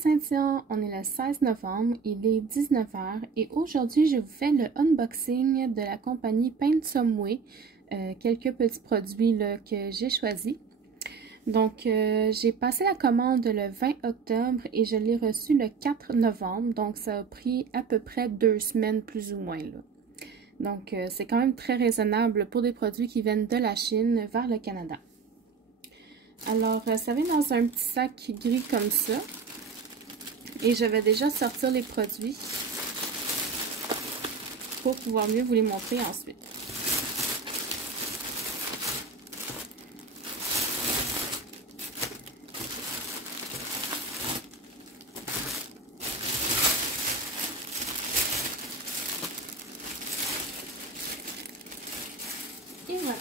Saint-Jean, on est le 16 novembre, il est 19 h et aujourd'hui je vous fais le unboxing de la compagnie Paint Some Way, quelques petits produits là, que j'ai choisis. Donc j'ai passé la commande le 20 octobre et je l'ai reçu le 4 novembre, donc ça a pris à peu près 2 semaines plus ou moins là. Donc c'est quand même très raisonnable pour des produits qui viennent de la Chine vers le Canada. Alors, ça vient dans un petit sac gris comme ça. Et je vais déjà sortir les produits pour pouvoir mieux vous les montrer ensuite. Et voilà.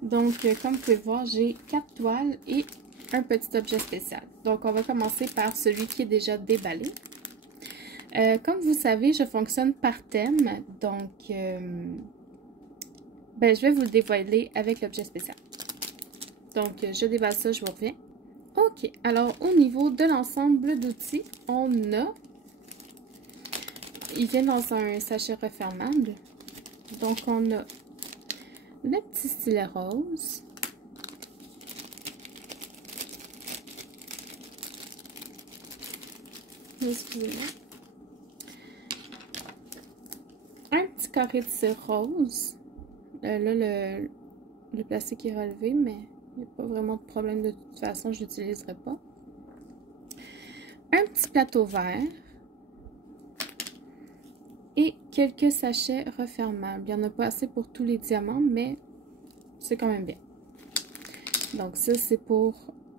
Donc, comme vous pouvez voir, j'ai 4 toiles et un petit objet spécial. Donc, on va commencer par celui qui est déjà déballé. Comme vous savez, je fonctionne par thème. Donc, je vais vous le dévoiler avec l'objet spécial. Donc, je déballe ça, je vous reviens. OK. Alors, au niveau de l'ensemble d'outils, on a... Il vient dans un sachet refermable. Donc, on a le petit stylet rose. Excusez-moi. Un petit carré de cire rose. Là, le plastique est relevé, mais il n'y a pas vraiment de problème de toute façon, je l'utiliserai pas. Un petit plateau vert. Et quelques sachets refermables. Il n'y en a pas assez pour tous les diamants, mais c'est quand même bien. Donc ça, c'est pour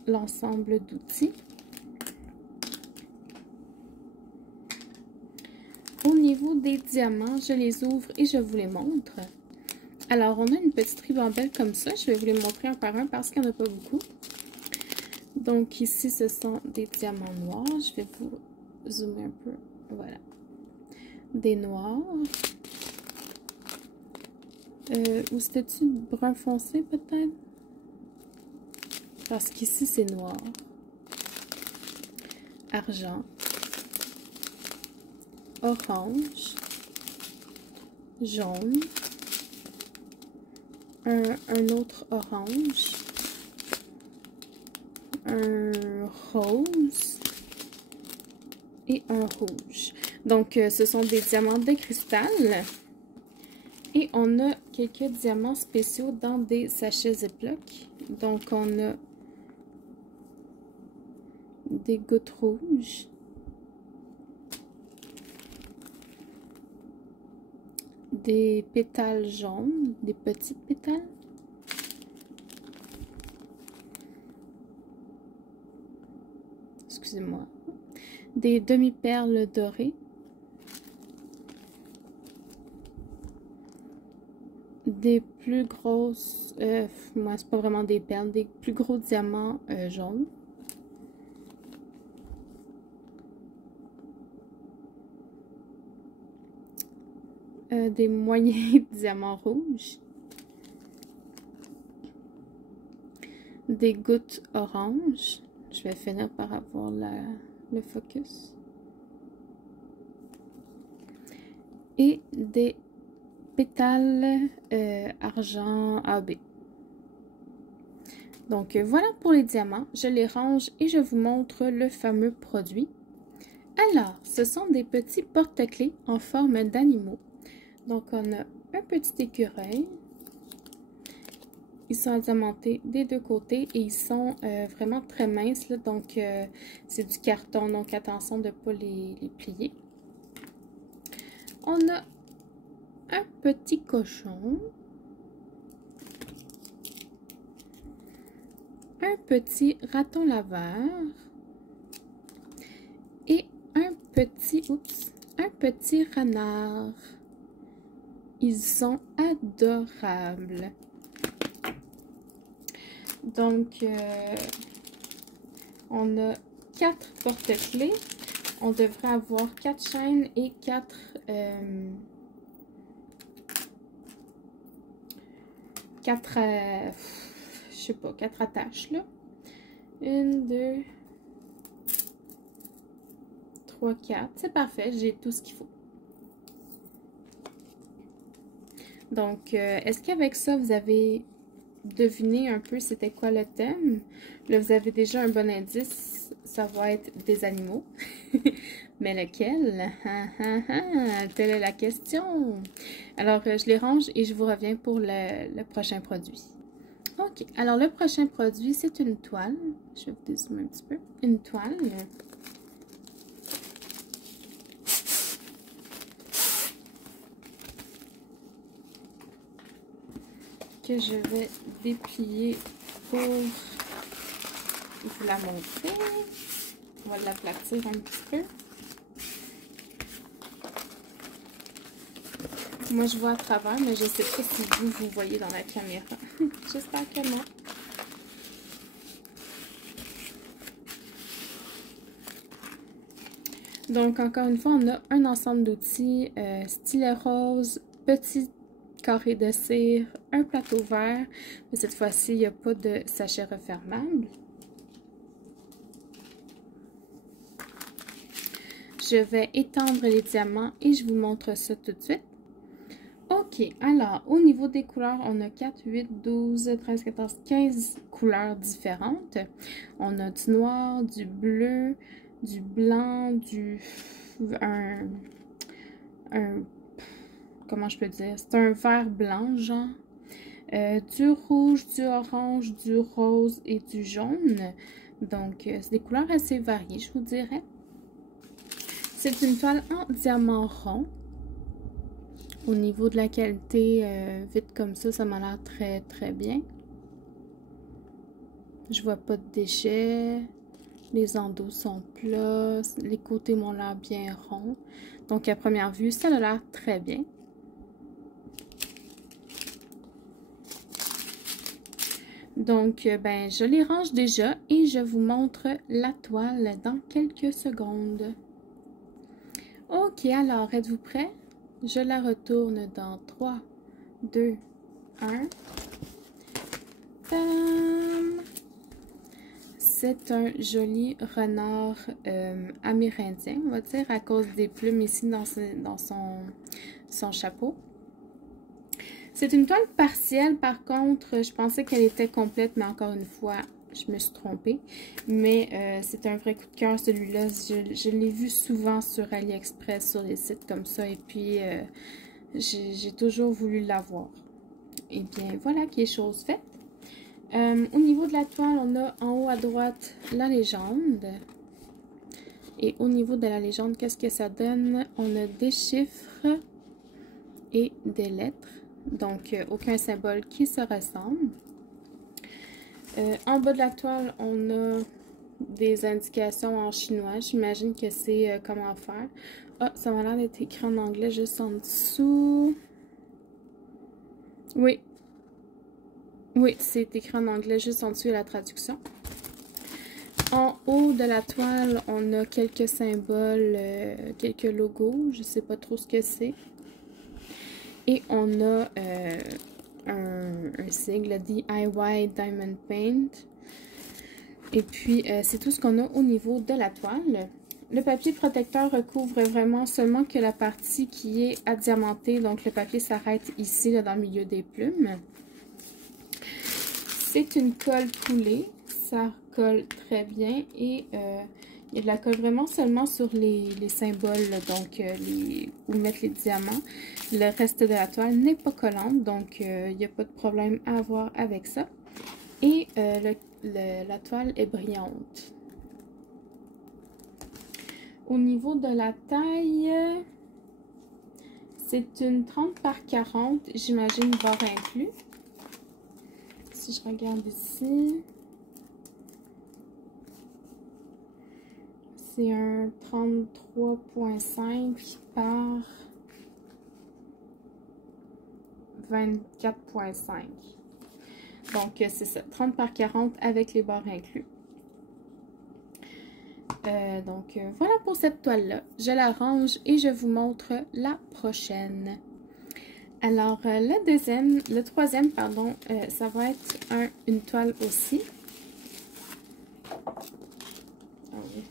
l'ensemble d'outils. Au niveau des diamants, je les ouvre et je vous les montre. Alors, on a une petite ribambelle comme ça. Je vais vous les montrer un par un parce qu'il n'y en a pas beaucoup. Donc ici, ce sont des diamants noirs. Je vais vous zoomer un peu. Voilà. Des noirs. Ou c'était-tu brun foncé peut-être? Parce qu'ici c'est noir. Argent. Orange. Jaune. Un autre orange. Un rose. Et un rouge. Donc ce sont des diamants de cristal. Et on a quelques diamants spéciaux dans des sachets Ziploc. Donc, on a des gouttes rouges. Des pétales jaunes, des petites pétales. Excusez-moi. Des demi-perles dorées. Des plus grosses, moi c'est pas vraiment des perles, des plus gros diamants jaunes. Des moyens diamants rouges. Des gouttes oranges. Je vais finir par avoir le focus. Et des pétales argent AB. Donc voilà pour les diamants, je les range et je vous montre le fameux produit. Alors, ce sont des petits porte-clés en forme d'animaux. Donc on a un petit écureuil. Ils sont diamantés des deux côtés et ils sont vraiment très minces, là, donc c'est du carton, donc attention de ne pas les plier. On a un petit cochon, un petit raton laveur et un petit renard. Ils sont adorables. Donc, on a 4 porte-clés. On devrait avoir 4 chaînes et 4... je sais pas, 4 attaches là. 1, 2, 3, 4. C'est parfait, j'ai tout ce qu'il faut. Donc, est-ce qu'avec ça, vous avez deviné un peu c'était quoi le thème? Là, vous avez déjà un bon indice. Ça va être des animaux. Mais lequel? Telle est la question. Alors, je les range et je vous reviens pour le prochain produit. OK. Alors, le prochain produit, c'est une toile. Je vais vous dézoomer un petit peu. Une toile. Que je vais déplier pour vous la montrer. On va l'aplatir un petit peu. Moi, je vois à travers, mais je ne sais pas si vous voyez dans la caméra. J'espère que non. Donc, encore une fois, on a un ensemble d'outils, stylet rose, petit carré de cire, un plateau vert, mais cette fois-ci, il n'y a pas de sachet refermable. Je vais étendre les diamants et je vous montre ça tout de suite. OK, alors, au niveau des couleurs, on a 4, 8, 12, 13, 14, 15 couleurs différentes. On a du noir, du bleu, du blanc, comment je peux dire? C'est un vert blanc, genre. Du rouge, du orange, du rose et du jaune. Donc, c'est des couleurs assez variées, je vous dirais. C'est une toile en diamant rond. Au niveau de la qualité, vite comme ça m'a l'air très très bien. Je vois pas de déchets. Les endos sont plats. Les côtés m'ont l'air bien ronds. Donc, à première vue, ça a l'air très bien. Donc, ben, je les range déjà et je vous montre la toile dans quelques secondes. OK, alors, êtes-vous prêts? Je la retourne dans 3, 2, 1. C'est un joli renard amérindien, on va dire, à cause des plumes ici dans son chapeau. C'est une toile partielle, par contre, je pensais qu'elle était complète, mais encore une fois, je me suis trompée. Mais c'est un vrai coup de cœur, celui-là. Je l'ai vu souvent sur AliExpress, sur les sites comme ça, et puis j'ai toujours voulu l'avoir. Et bien, voilà qui est chose faite. Au niveau de la toile, on a en haut à droite la légende. Et au niveau de la légende, qu'est-ce que ça donne? On a des chiffres et des lettres. Donc, aucun symbole qui se ressemble. En bas de la toile, on a des indications en chinois. J'imagine que c'est comment faire. Ah, ça m'a l'air d'être écrit en anglais juste en dessous. Oui. Oui, c'est écrit en anglais juste en dessous de la traduction. En haut de la toile, on a quelques symboles, quelques logos. Je ne sais pas trop ce que c'est. Et on a un sigle DIY Diamond Paint. Et puis, c'est tout ce qu'on a au niveau de la toile. Le papier protecteur recouvre vraiment seulement que la partie qui est adiamantée. Donc, le papier s'arrête ici, là, dans le milieu des plumes. C'est une colle coulée. Ça colle très bien. Et il y a de la colle vraiment seulement sur les symboles, là, donc où mettre les diamants. Le reste de la toile n'est pas collante, donc il n'y a pas de problème à avoir avec ça. Et la toile est brillante. Au niveau de la taille, c'est une 30 par 40, j'imagine bord inclus. Si je regarde ici, c'est un 33,5 par 24,5. Donc, c'est ça, 30 par 40 avec les bords inclus. Donc, voilà pour cette toile-là. Je la range et je vous montre la prochaine. Alors, le troisième, pardon, ça va être une toile aussi. Ah oui.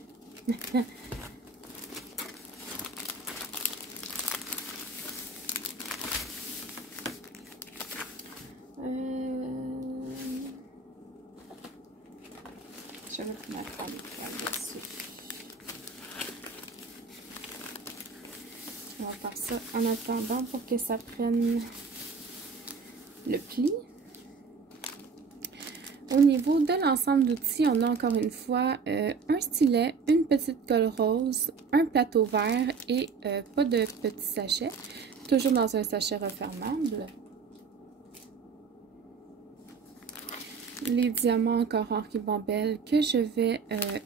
Je vais vous mettre l'étoile dessus. On va faire ça en attendant pour que ça prenne le pli. Au niveau de l'ensemble d'outils, on a encore une fois un stylet, une petite colle rose, un plateau vert et pas de petits sachets, toujours dans un sachet refermable. Les diamants encore en ribambelle que je vais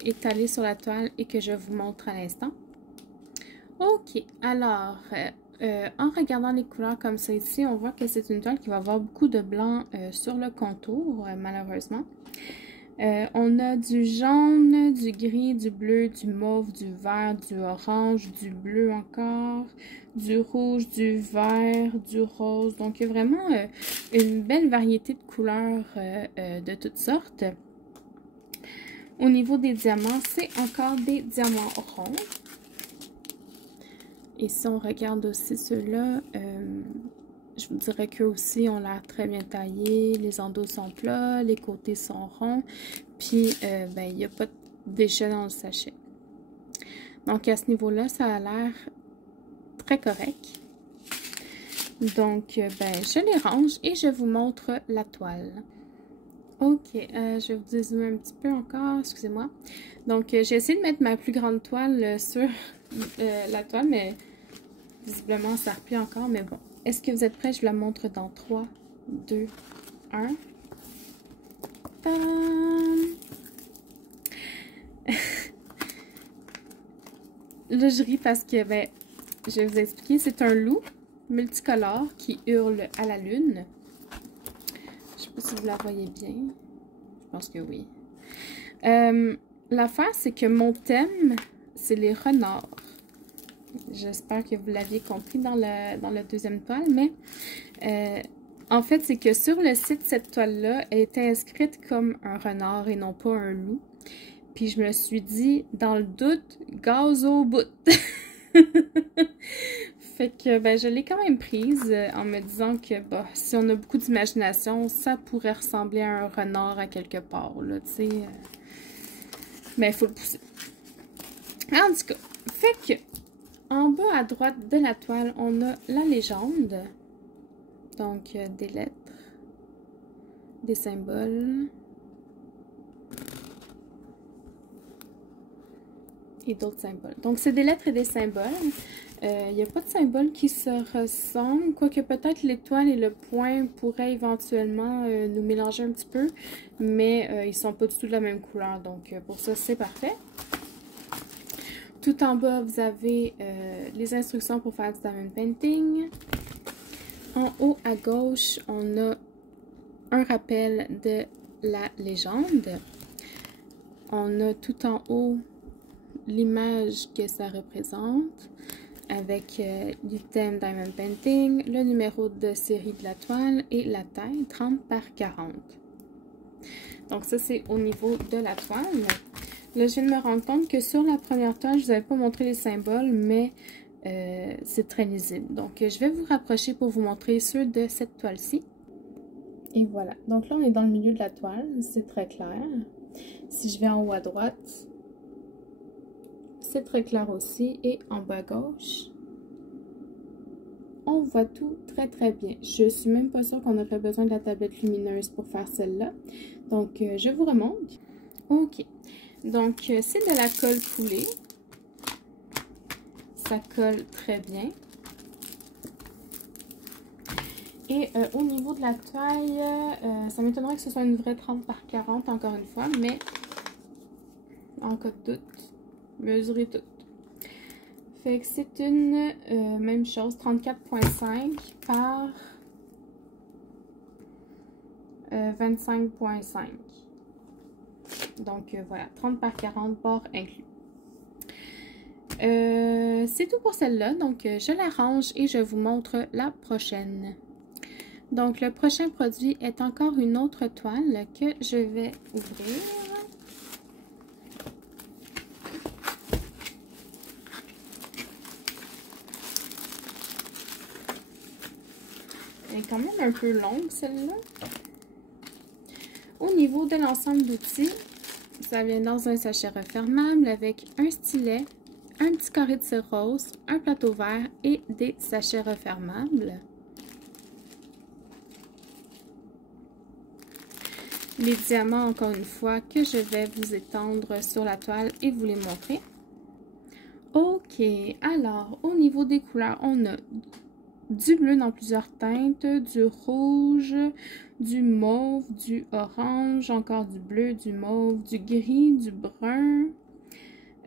étaler sur la toile et que je vous montre à l'instant. Ok, alors, en regardant les couleurs comme ça ici, on voit que c'est une toile qui va avoir beaucoup de blanc sur le contour, malheureusement. On a du jaune, du gris, du bleu, du mauve, du vert, du orange, du bleu encore, du rouge, du vert, du rose. Donc, il y a vraiment une belle variété de couleurs de toutes sortes. Au niveau des diamants, c'est encore des diamants ronds. Et si on regarde aussi ceux-là, je vous dirais qu'eux aussi ont l'air très bien taillés. Les endos sont plats, les côtés sont ronds. Puis, ben, il n'y a pas de déchets dans le sachet. Donc, à ce niveau-là, ça a l'air très correct. Donc, ben, je les range et je vous montre la toile. Ok, je vais vous dézoomer un petit peu encore, excusez-moi. Donc, j'ai essayé de mettre ma plus grande toile sur la toile, mais visiblement, ça replie encore, mais bon. Est-ce que vous êtes prêts? Je vous la montre dans 3, 2, 1. Là, je ris parce que, ben, je vais vous expliquer. C'est un loup multicolore qui hurle à la lune. Je ne sais pas si vous la voyez bien. Je pense que oui. L'affaire, c'est que mon thème, c'est les renards. J'espère que vous l'aviez compris dans la deuxième toile, mais en fait, c'est que sur le site, cette toile-là était inscrite comme un renard et non pas un loup. Puis je me suis dit, dans le doute, gaz au bout. Fait que ben, je l'ai quand même prise en me disant que bah, si on a beaucoup d'imagination, ça pourrait ressembler à un renard à quelque part, là, tu sais. Mais il faut le pousser. En tout cas, fait que en bas à droite de la toile, on a la légende. Donc, des lettres, des symboles et d'autres symboles. Donc, c'est des lettres et des symboles. Il n'y a pas de symboles qui se ressemblent, quoique peut-être l'étoile et le point pourraient éventuellement nous mélanger un petit peu, mais ils ne sont pas du tout de la même couleur. Donc, pour ça, c'est parfait. Tout en bas, vous avez les instructions pour faire du diamond painting. En haut à gauche, on a un rappel de la légende. On a tout en haut l'image que ça représente avec l'item Diamond Painting, le numéro de série de la toile et la taille 30 par 40. Donc ça, c'est au niveau de la toile. Là, je viens de me rendre compte que sur la première toile, je ne vous avais pas montré les symboles, mais c'est très lisible. Donc, je vais vous rapprocher pour vous montrer ceux de cette toile-ci. Et voilà. Donc là, on est dans le milieu de la toile. C'est très clair. Si je vais en haut à droite, c'est très clair aussi. Et en bas à gauche, on voit tout très très bien. Je suis même pas sûre qu'on aurait besoin de la tablette lumineuse pour faire celle-là. Donc, je vous remonte. OK. Donc, c'est de la colle coulée. Ça colle très bien. Et au niveau de la taille, ça m'étonnerait que ce soit une vraie 30 par 40, encore une fois, mais en cas de doute, mesurez tout. Fait que c'est une même chose, 34,5 par 25,5. Donc voilà, 30 par 40, bord inclus. C'est tout pour celle-là, donc je la range et je vous montre la prochaine. Donc le prochain produit est encore une autre toile que je vais ouvrir. Elle est quand même un peu longue celle-là. Au niveau de l'ensemble d'outils, Ça vient dans un sachet refermable avec un stylet, un petit carré de cire rose, un plateau vert et des sachets refermables. Les diamants, encore une fois, que je vais vous étendre sur la toile et vous les montrer. Ok, alors, au niveau des couleurs, on a du bleu dans plusieurs teintes, du rouge, du mauve, du orange, encore du bleu, du mauve, du gris, du brun,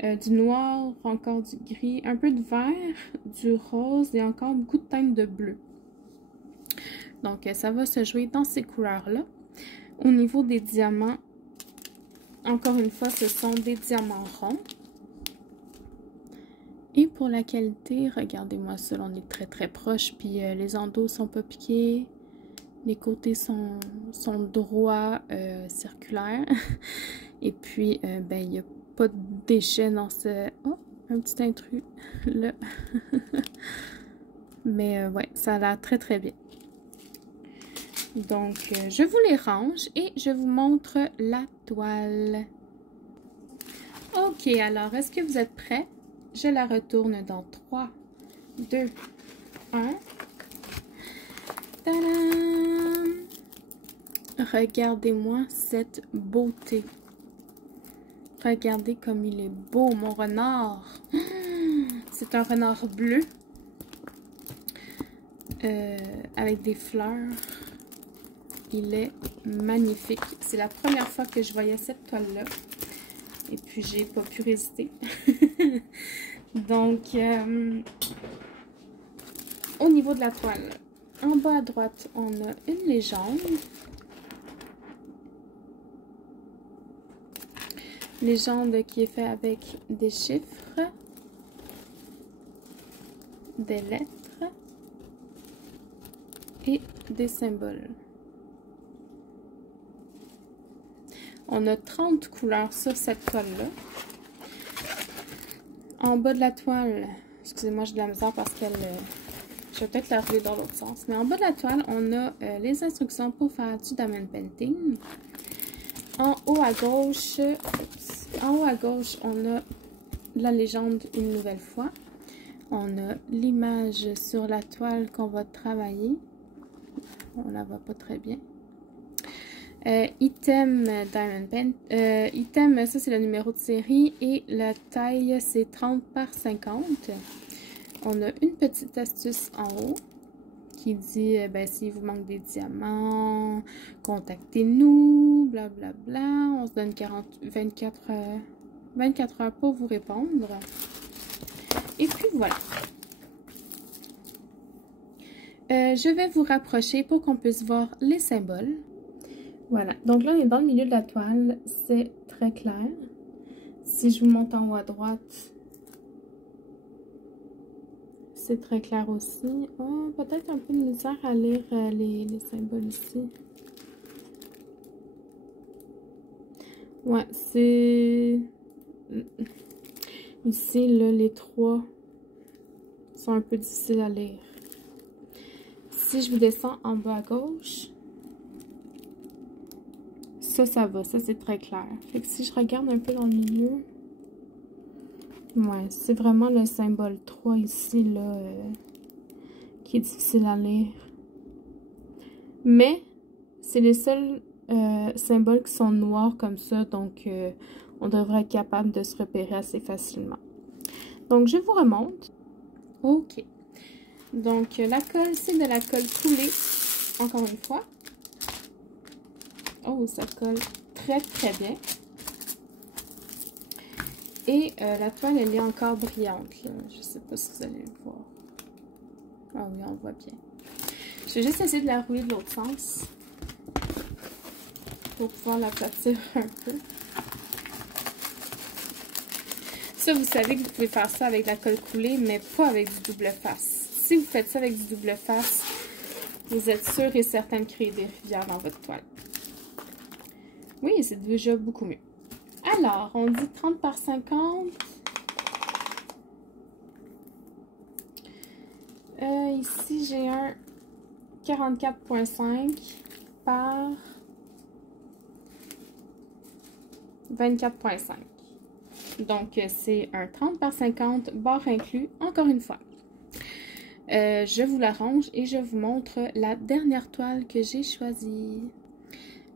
du noir, encore du gris, un peu de vert, du rose et encore beaucoup de teintes de bleu. Donc, ça va se jouer dans ces couleurs-là. Au niveau des diamants, encore une fois, ce sont des diamants ronds. Et pour la qualité, regardez-moi ça, on est très très proche, puis les endos sont pas piqués, les côtés sont droits, circulaires. Et puis, ben, il n'y a pas de déchets dans ce... Oh, un petit intrus, là. Mais ouais, ça a l'air très très bien. Donc, je vous les range et je vous montre la toile. Ok, alors, est-ce que vous êtes prêts? Je la retourne dans 3, 2, 1. Tadam! Regardez-moi cette beauté. Regardez comme il est beau, mon renard. C'est un renard bleu avec des fleurs. Il est magnifique. C'est la première fois que je voyais cette toile-là. Et puis, j'ai pas pu résister. Donc, au niveau de la toile, en bas à droite, on a une légende. Légende qui est faite avec des chiffres, des lettres et des symboles. On a 30 couleurs sur cette toile-là. En bas de la toile, excusez-moi, j'ai de la misère parce qu'elle... je vais peut-être la rouler dans l'autre sens. Mais en bas de la toile, on a les instructions pour faire du diamond painting. En haut à gauche, on a la légende une nouvelle fois. On a l'image sur la toile qu'on va travailler. On la voit pas très bien. Item Diamond Paint. Item, ça c'est le numéro de série et la taille c'est 30 par 50. On a une petite astuce en haut qui dit ben, s'il vous manque des diamants, contactez-nous, blablabla. On se donne 24 heures pour vous répondre. Et puis voilà. Je vais vous rapprocher pour qu'on puisse voir les symboles. Voilà, donc là on est dans le milieu de la toile, c'est très clair. Si je vous monte en haut à droite, c'est très clair aussi. Oh, peut-être un peu de misère à lire les symboles ici. Ouais, c'est... Ici, là, les trois sont un peu difficiles à lire. Si je vous descends en bas à gauche... Ça va. Ça, c'est très clair. Fait que si je regarde un peu dans le milieu... Ouais, c'est vraiment le symbole 3 ici, là, qui est difficile à lire. Mais, c'est les seuls symboles qui sont noirs comme ça, donc on devrait être capable de se repérer assez facilement. Donc, je vous remonte. OK. Donc, la colle, c'est de la colle coulée, encore une fois. Oh, ça colle très très bien. Et la toile, elle est encore brillante. Là. Je ne sais pas si vous allez le voir. Ah oui, on voit bien. Je vais juste essayer de la rouler de l'autre sens. Pour pouvoir l'aplatir un peu. Ça, vous savez que vous pouvez faire ça avec la colle coulée, mais pas avec du double face. Si vous faites ça avec du double face, vous êtes sûr et certain de créer des rivières dans votre toile. Oui, c'est déjà beaucoup mieux. Alors, on dit 30 par 50. Ici, j'ai un 44,5 par 24,5. Donc, c'est un 30 par 50, barre inclus, encore une fois. Je vous la range et je vous montre la dernière toile que j'ai choisie.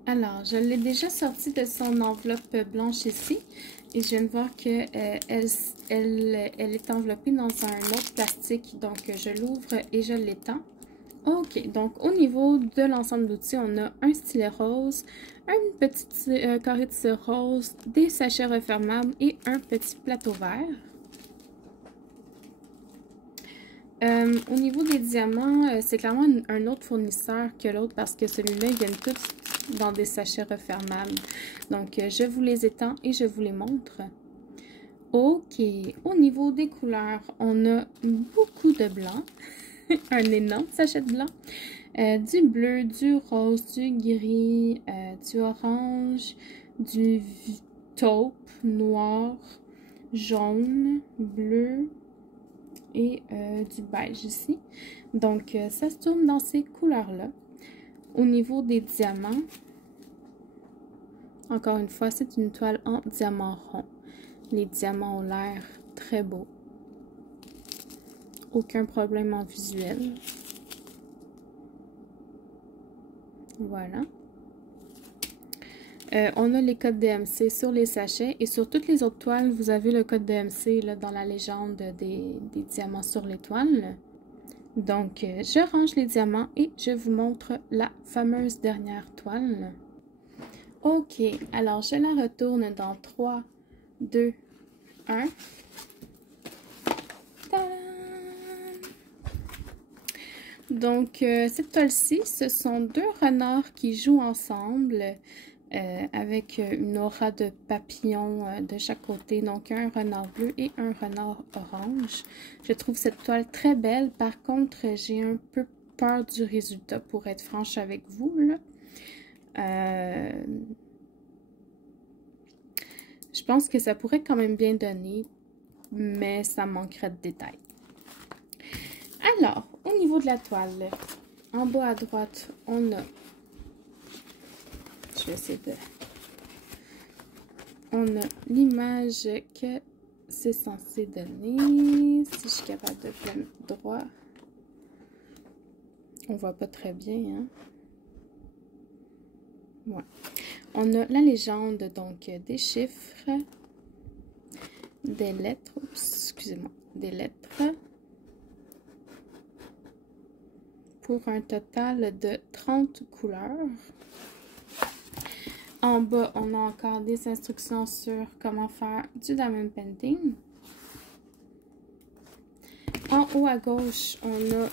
Alors, je l'ai déjà sortie de son enveloppe blanche ici. Et je viens de voir qu'elle elle est enveloppée dans un autre plastique. Donc, je l'ouvre et je l'étends. Ok, donc au niveau de l'ensemble d'outils, on a un stylet rose, un petit carré de cire rose, des sachets refermables et un petit plateau vert. Au niveau des diamants, c'est clairement un autre fournisseur que l'autre parce que celui-là, ils viennent tous dans des sachets refermables. Donc, je vous les étends et je vous les montre. Ok, au niveau des couleurs, on a beaucoup de blanc, un énorme sachet de blanc, du bleu, du rose, du gris, du orange, du taupe, noir, jaune, bleu, et du beige ici. Donc, ça se tourne dans ces couleurs-là. Au niveau des diamants, encore une fois, c'est une toile en diamant rond. Les diamants ont l'air très beaux. Aucun problème en visuel. Voilà. On a les codes DMC sur les sachets et sur toutes les autres toiles, vous avez le code DMC là, dans la légende des diamants sur les toiles. Donc, je range les diamants et je vous montre la fameuse dernière toile. Ok, alors je la retourne dans 3, 2, 1. Donc, cette toile-ci, ce sont deux renards qui jouent ensemble. Avec une aura de papillons de chaque côté, donc un renard bleu et un renard orange. Je trouve cette toile très belle, par contre j'ai un peu peur du résultat pour être franche avec vous. Là. Je pense que ça pourrait quand même bien donner, mais ça manquerait de détails. Alors, au niveau de la toile, en bas à droite, on a... Je vais essayer de... On a l'image que c'est censé donner. Si je suis capable de le mettre droit. On voit pas très bien, hein? Ouais. On a la légende, donc des chiffres, des lettres, excusez-moi, des lettres. Pour un total de 30 couleurs. En bas, on a encore des instructions sur comment faire du diamond painting. En haut à gauche, on a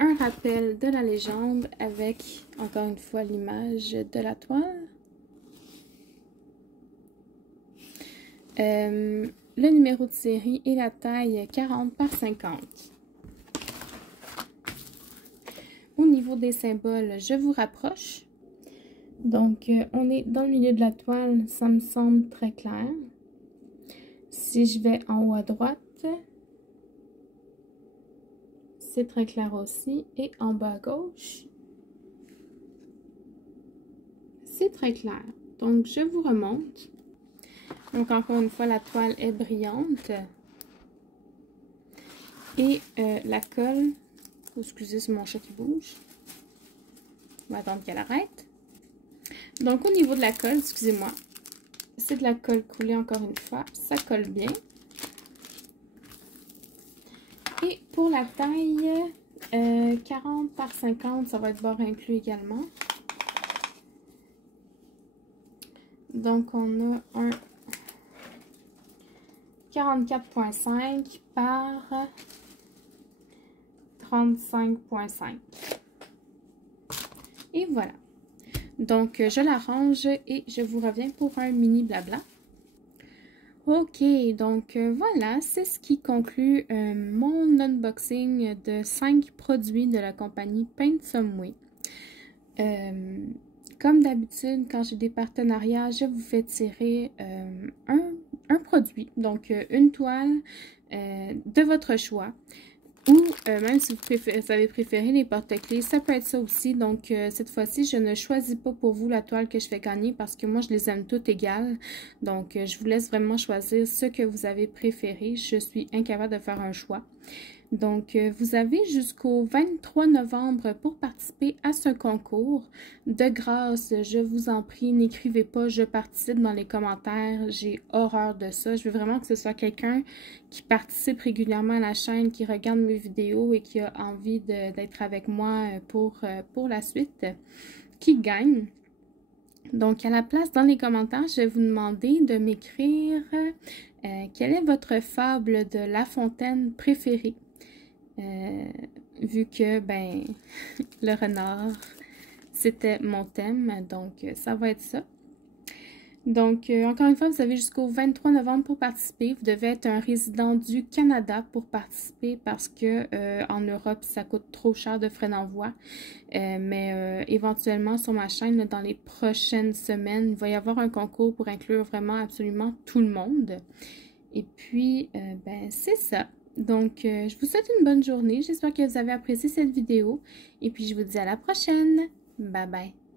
un rappel de la légende avec, encore une fois, l'image de la toile. Le numéro de série et la taille 40 par 50. Au niveau des symboles, je vous rapproche. Donc, on est dans le milieu de la toile, ça me semble très clair. Si je vais en haut à droite, c'est très clair aussi. Et en bas à gauche, c'est très clair. Donc, je vous remonte. Donc, encore une fois, la toile est brillante. Et la colle, excusez, c'est mon chat qui bouge. On va attendre qu'elle arrête. Donc, au niveau de la colle, excusez-moi, c'est de la colle coulée encore une fois. Ça colle bien. Et pour la taille, 40 par 50, ça va être bord inclus également. Donc, on a un 44,5 par 35,5. Et voilà. Donc, je la range et je vous reviens pour un mini blabla. Ok, donc voilà, c'est ce qui conclut mon unboxing de 5 produits de la compagnie Paint Some Way. Comme d'habitude, quand j'ai des partenariats, je vous fais tirer un produit, donc une toile de votre choix. Ou même si vous avez préféré les porte-clés, ça peut être ça aussi. Donc, cette fois-ci, je ne choisis pas pour vous la toile que je fais gagner parce que moi, je les aime toutes égales. Donc, je vous laisse vraiment choisir ce que vous avez préféré. Je suis incapable de faire un choix. Donc, vous avez jusqu'au 23 novembre pour participer à ce concours. De grâce, je vous en prie, n'écrivez pas « je participe » dans les commentaires. J'ai horreur de ça. Je veux vraiment que ce soit quelqu'un qui participe régulièrement à la chaîne, qui regarde mes vidéos et qui a envie d'être avec moi pour la suite, qui gagne. Donc, à la place, dans les commentaires, je vais vous demander de m'écrire quelle est votre fable de La Fontaine préférée. Vu que, ben, le renard, c'était mon thème, donc ça va être ça. Donc, encore une fois, vous avez jusqu'au 23 novembre pour participer. Vous devez être un résident du Canada pour participer parce que en Europe, ça coûte trop cher de frais d'envoi. Mais éventuellement, sur ma chaîne, là, dans les prochaines semaines, il va y avoir un concours pour inclure vraiment absolument tout le monde. Et puis, ben, c'est ça. Donc, je vous souhaite une bonne journée. J'espère que vous avez apprécié cette vidéo. Et puis, je vous dis à la prochaine. Bye bye.